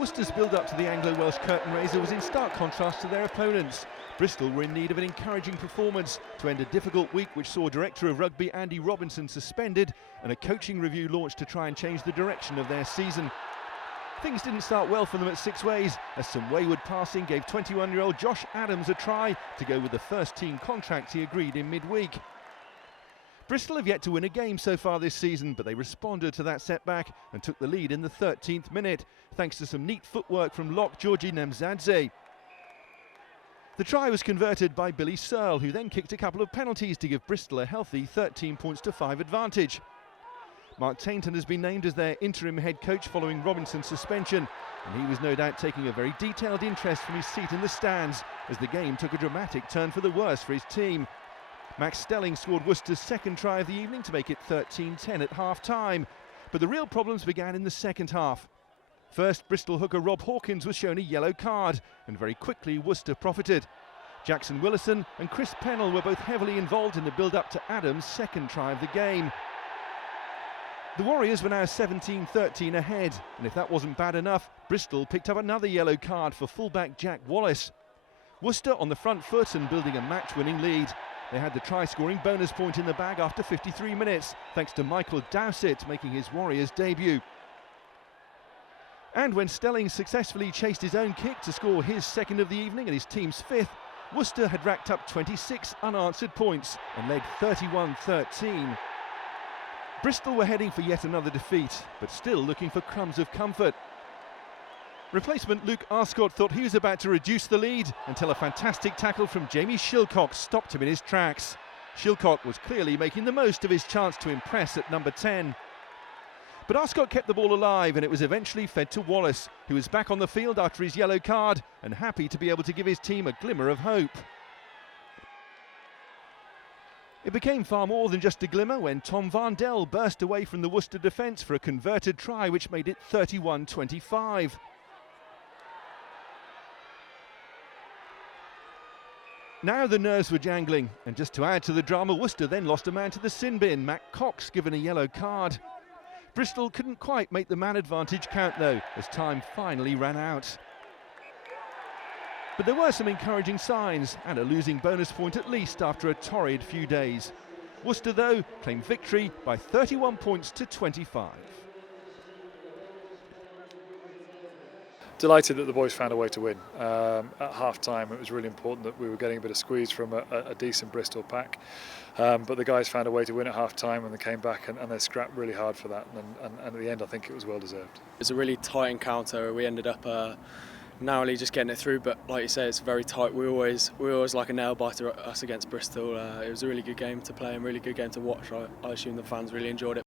Worcester's build-up to the Anglo-Welsh curtain raiser was in stark contrast to their opponents. Bristol were in need of an encouraging performance to end a difficult week which saw Director of Rugby Andy Robinson suspended and a coaching review launched to try and change the direction of their season. Things didn't start well for them at Sixways, as some wayward passing gave 21-year-old Josh Adams a try to go with the first team contract he agreed in midweek. Bristol have yet to win a game so far this season, but they responded to that setback and took the lead in the 13th minute, thanks to some neat footwork from lock Georgie Nemzadze. The try was converted by Billy Searle, who then kicked a couple of penalties to give Bristol a healthy 13 points to 5 advantage. Mark Tainton has been named as their interim head coach following Robinson's suspension, and he was no doubt taking a very detailed interest from his seat in the stands as the game took a dramatic turn for the worse for his team. Max Stelling scored Worcester's second try of the evening to make it 13-10 at half-time, but the real problems began in the second half. First, Bristol hooker Rob Hawkins was shown a yellow card, and very quickly Worcester profited. Jackson Willison and Chris Pennell were both heavily involved in the build-up to Adams' second try of the game. The Warriors were now 17-13 ahead, and if that wasn't bad enough, Bristol picked up another yellow card for fullback Jack Wallace. Worcester on the front foot and building a match-winning lead. They had the try-scoring bonus point in the bag after 53 minutes, thanks to Michael Dowsett making his Warriors debut. And when Stelling successfully chased his own kick to score his second of the evening and his team's fifth, Worcester had racked up 26 unanswered points and led 31-13. Bristol were heading for yet another defeat, but still looking for crumbs of comfort. Replacement Luke Arscott thought he was about to reduce the lead until a fantastic tackle from Jamie Shilcock stopped him in his tracks. Shilcock was clearly making the most of his chance to impress at number 10. But Arscott kept the ball alive and it was eventually fed to Wallace, who was back on the field after his yellow card and happy to be able to give his team a glimmer of hope. It became far more than just a glimmer when Tom Varndell burst away from the Worcester defence for a converted try which made it 31-25. Now the nerves were jangling, and just to add to the drama, Worcester then lost a man to the sin bin, Matt Cox, given a yellow card. Bristol couldn't quite make the man advantage count though, as time finally ran out. But there were some encouraging signs, and a losing bonus point at least after a torrid few days. Worcester though claimed victory by 31 points to 25. Delighted that the boys found a way to win. At half-time it was really important that we were getting a bit of squeeze from a decent Bristol pack, but the guys found a way to win at half-time and they came back and they scrapped really hard for that, and at the end I think it was well deserved. It was a really tight encounter. We ended up narrowly just getting it through, but like you say, it's very tight. We always like a nail biter us against Bristol. It was a really good game to play and really good game to watch. I assume the fans really enjoyed it.